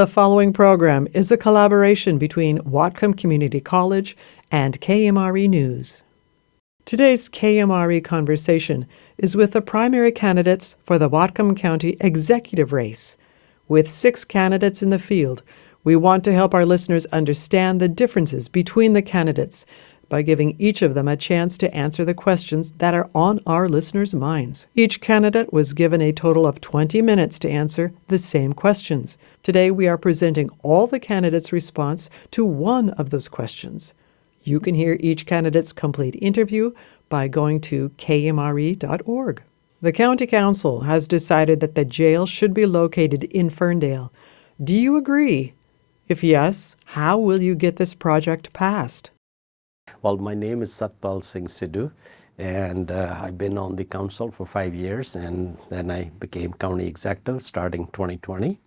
The following program is a collaboration between Whatcom Community College and KMRE News. Today's KMRE conversation is with the primary candidates for the Whatcom County executive race. With 6 candidates in the field, we want to help our listeners understand the differences between the candidates by giving each of them a chance to answer the questions that are on our listeners' minds. Each candidate was given a total of 20 minutes to answer the same questions. Today, we are presenting all the candidates' response to one of those questions. You can hear each candidate's complete interview by going to kmre.org. The County Council has decided that the jail should be located in Ferndale. Do you agree? If yes, how will you get this project passed? Well, my name is Satpal Singh Sidhu, and I've been on the council for 5 years, and then I became county executive starting 2020.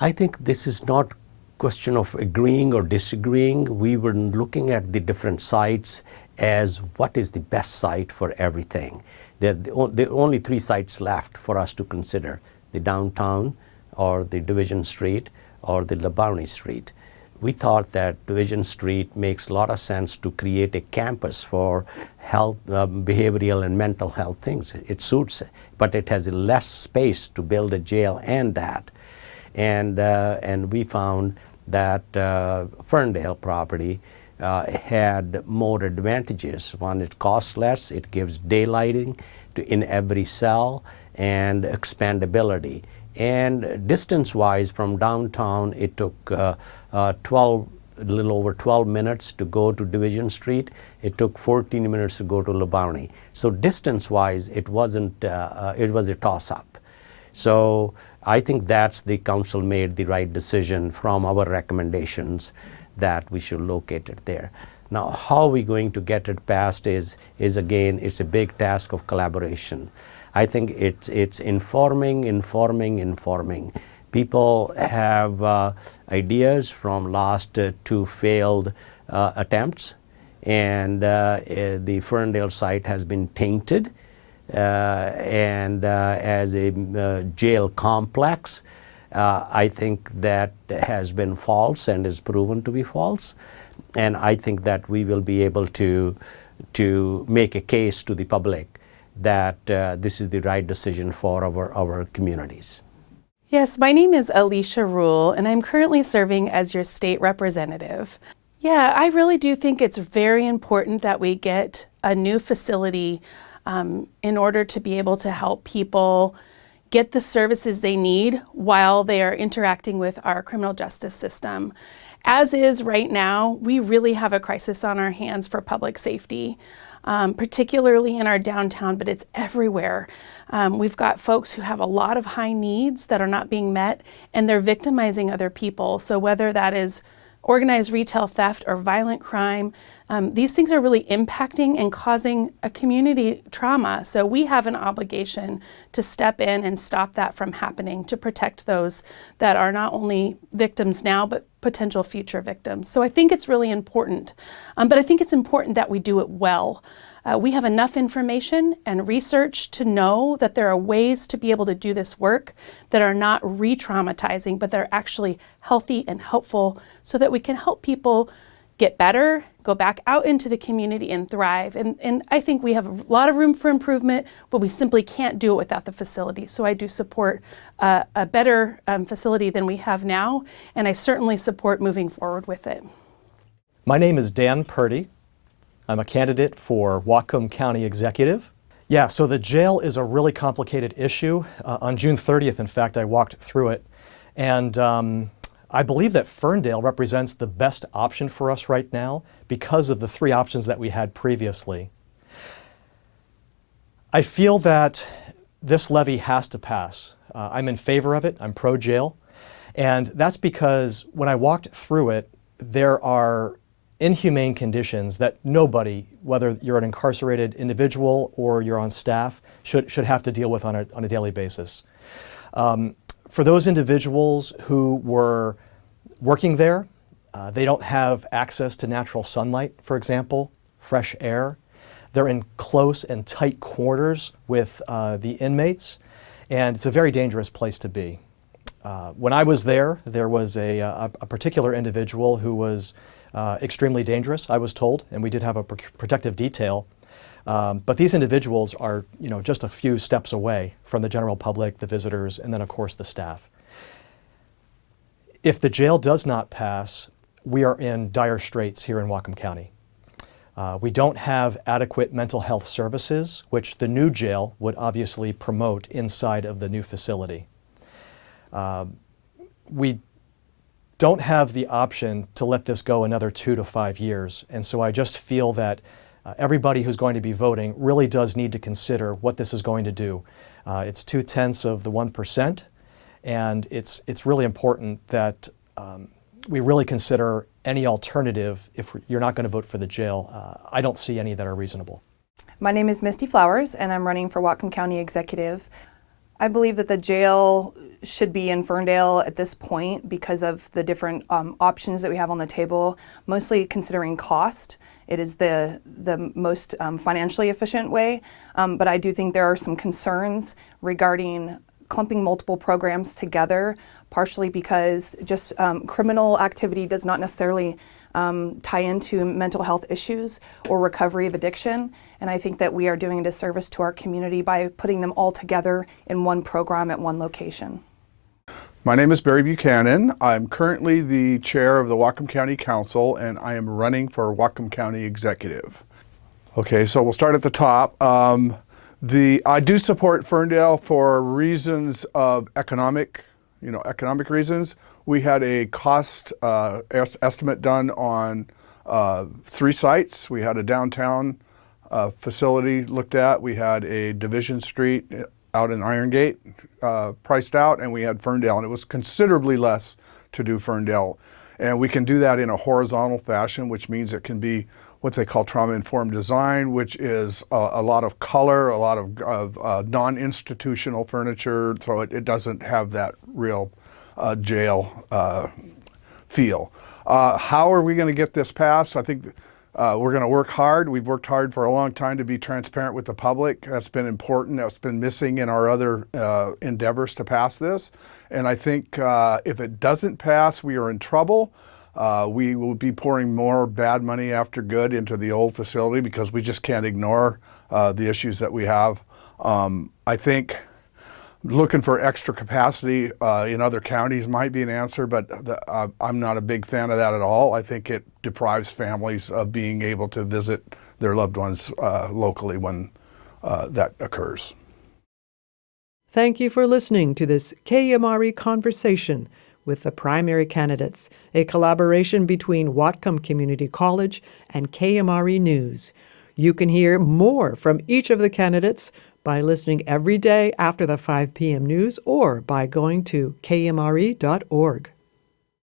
I think this is not a question of agreeing or disagreeing. We were looking at the different sites as what is the best site for everything. There are only 3 sites left for us to consider: the downtown, or the Division Street, or the Labounty Street. We thought that Division Street makes a lot of sense to create a campus for health, behavioral and mental health things. It suits, but it has less space to build a jail and that. And we found that Ferndale property had more advantages. One, it costs less, it gives daylighting in every cell, and expandability. And distance-wise from downtown, it took a little over 12 minutes to go to Division Street. It took 14 minutes to go to Labounty. So distance-wise, it wasn't. It was a toss-up. So I think that's the council made the right decision from our recommendations that we should locate it there. Now, how are we going to get it passed is again, it's a big task of collaboration. I think it's informing. People have ideas from last 2 failed attempts, and the Ferndale site has been tainted and as a jail complex. I think that has been false and is proven to be false, and I think that we will be able to make a case to the public that this is the right decision for our communities. Yes, my name is Alicia Rule, and I'm currently serving as your state representative. Yeah, I really do think it's very important that we get a new facility in order to be able to help people get the services they need while they are interacting with our criminal justice system. As is right now, we really have a crisis on our hands for public safety. Particularly in our downtown, but it's everywhere. We've got folks who have a lot of high needs that are not being met, and they're victimizing other people. So whether that is organized retail theft or violent crime, these things are really impacting and causing a community trauma. So we have an obligation to step in and stop that from happening, to protect those that are not only victims now, but potential future victims. So I think it's really important. But I think it's important that we do it well. We have enough information and research to know that there are ways to be able to do this work that are not re-traumatizing, but that are actually healthy and helpful, so that we can help people get better, go back out into the community and thrive. And I think we have a lot of room for improvement, but we simply can't do it without the facility. So I do support a better facility than we have now, and I certainly support moving forward with it. My name is Dan Purdy. I'm a candidate for Whatcom County Executive. Yeah, so the jail is a really complicated issue. On June 30th, in fact, I walked through it, and I believe that Ferndale represents the best option for us right now because of the 3 options that we had previously. I feel that this levy has to pass. I'm in favor of it. I'm pro-jail. And that's because when I walked through it, there are inhumane conditions that nobody, whether you're an incarcerated individual or you're on staff, should have to deal with on a daily basis. For those individuals who were working there, they don't have access to natural sunlight, for example, fresh air. They're in close and tight quarters with the inmates, and it's a very dangerous place to be. When I was there was a particular individual who was extremely dangerous, I was told, and we did have a protective detail. But these individuals are, just a few steps away from the general public, the visitors, and then of course the staff. If the jail does not pass, we are in dire straits here in Whatcom County. We don't have adequate mental health services, which the new jail would obviously promote inside of the new facility. We don't have the option to let this go another 2 to 5 years, and so I just feel that everybody who's going to be voting really does need to consider what this is going to do. It's 0.2%, and it's really important that we really consider any alternative if you're not going to vote for the jail. I don't see any that are reasonable. My name is Misty Flowers, and I'm running for Whatcom County Executive. I believe that the jail should be in Ferndale at this point because of the different options that we have on the table, mostly considering cost. It is the most financially efficient way, but I do think there are some concerns regarding clumping multiple programs together, partially because just criminal activity does not necessarily tie into mental health issues or recovery of addiction. And I think that we are doing a disservice to our community by putting them all together in one program at one location. My name is Barry Buchanan. I'm currently the chair of the Whatcom County Council, and I am running for Whatcom County Executive. Okay, so we'll start at the top. I do support Ferndale for reasons of economic reasons. We had a cost estimate done on 3 sites. We had a downtown facility looked at. We had a Division Street out in Iron Gate priced out, and we had Ferndale, and it was considerably less to do Ferndale. And we can do that in a horizontal fashion, which means it can be what they call trauma-informed design, which is a lot of color, a lot of non-institutional furniture, so it doesn't have that real jail feel. How are we going to get this passed? I think we're going to work hard. We've worked hard for a long time to be transparent with the public. That's been important. That's been missing in our other endeavors to pass this. And I think if it doesn't pass, we are in trouble. We will be pouring more bad money after good into the old facility because we just can't ignore the issues that we have. I think looking for extra capacity in other counties might be an answer, but I'm not a big fan of that at all. I think it deprives families of being able to visit their loved ones locally when that occurs. Thank you for listening to this KMRE Conversation with the primary candidates, a collaboration between Whatcom Community College and KMRE News. You can hear more from each of the candidates by listening every day after the 5 p.m. news or by going to kmre.org.